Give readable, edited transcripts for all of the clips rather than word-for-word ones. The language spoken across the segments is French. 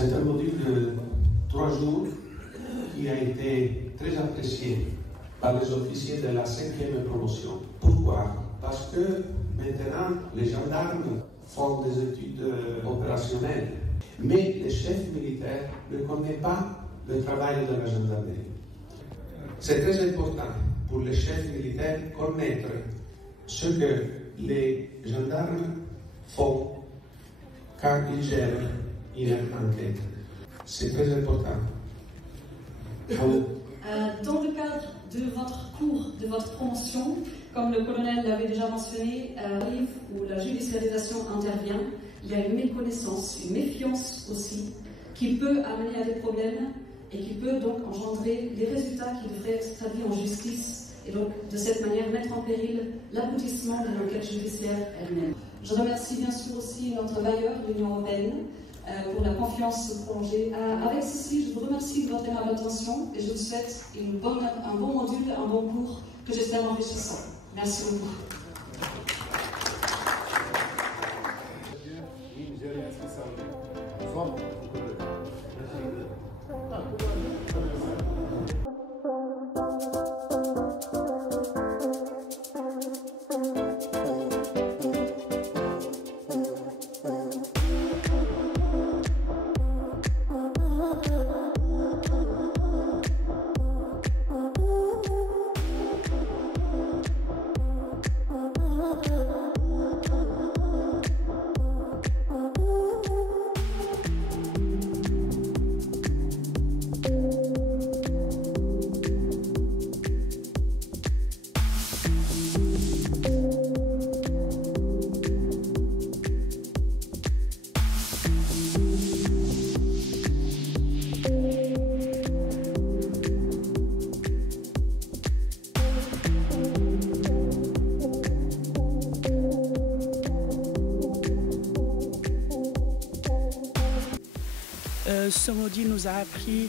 C'est un module de 3 jours qui a été très apprécié par les officiers de la 5e promotion. Pourquoi? Parce que maintenant, les gendarmes font des études opérationnelles, mais les chefs militaires ne connaissent pas le travail de la gendarmerie. C'est très important pour les chefs militaires connaître ce que les gendarmes font quand ils gèrent une enquête. C'est très important. Dans le cadre de votre cours, de votre promotion, comme le colonel l'avait déjà mentionné, arrive où la judiciarisation intervient, il y a une méconnaissance, une méfiance aussi, qui peut amener à des problèmes et qui peut donc engendrer des résultats qui devraient être traduits en justice et donc de cette manière mettre en péril l'aboutissement de l'enquête judiciaire elle-même. Je remercie bien sûr aussi notre bailleur, l'Union européenne, pour la confiance prolongée. Avec ceci, je vous remercie de votre aimable attention et je vous souhaite un bon module, un bon cours que j'espère enrichissant. Merci beaucoup. Ce module nous a appris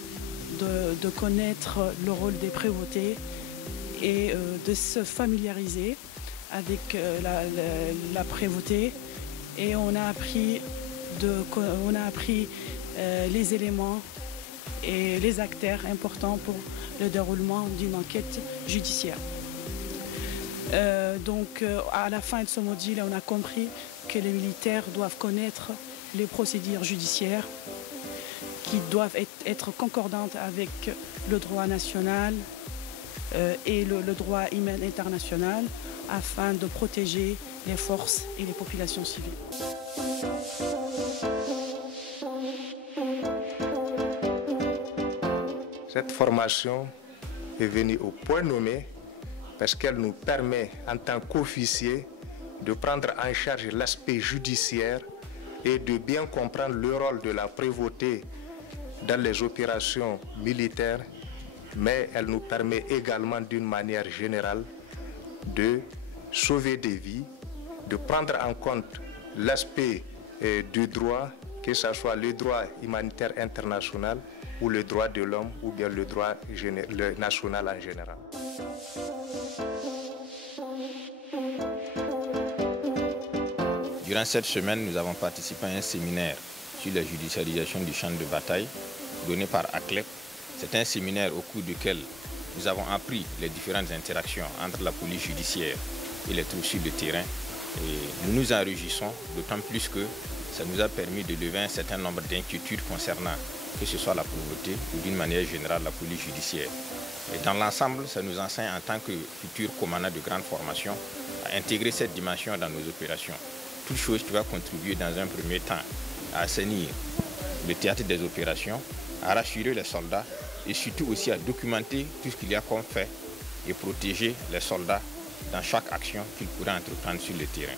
de connaître le rôle des prévôtés et de se familiariser avec la prévôté. Et on a appris les éléments et les acteurs importants pour le déroulement d'une enquête judiciaire. À la fin de ce module, on a compris que les militaires doivent connaître les procédures judiciaires qui doivent être concordantes avec le droit national et le droit humain international afin de protéger les forces et les populations civiles. Cette formation est venue au point nommé parce qu'elle nous permet en tant qu'officiers de prendre en charge l'aspect judiciaire et de bien comprendre le rôle de la prévôté dans les opérations militaires, mais elle nous permet également d'une manière générale de sauver des vies, de prendre en compte l'aspect du droit, que ce soit le droit humanitaire international ou le droit de l'homme ou bien le droit national en général. Durant cette semaine, nous avons participé à un séminaire sur la judiciarisation du champ de bataille donné par ACLEP. C'est un séminaire au cours duquel nous avons appris les différentes interactions entre la police judiciaire et les troupes sur le terrain. Et nous nous en réjouissons, d'autant plus que ça nous a permis de lever un certain nombre d'inquiétudes concernant que ce soit la prévôté ou d'une manière générale la police judiciaire. Et dans l'ensemble, ça nous enseigne en tant que futurs commandants de grande formation à intégrer cette dimension dans nos opérations. Toute chose qui va contribuer dans un premier temps à assainir le théâtre des opérations, à rassurer les soldats et surtout aussi à documenter tout ce qu'il y a comme fait et protéger les soldats dans chaque action qu'ils pourraient entreprendre sur le terrain.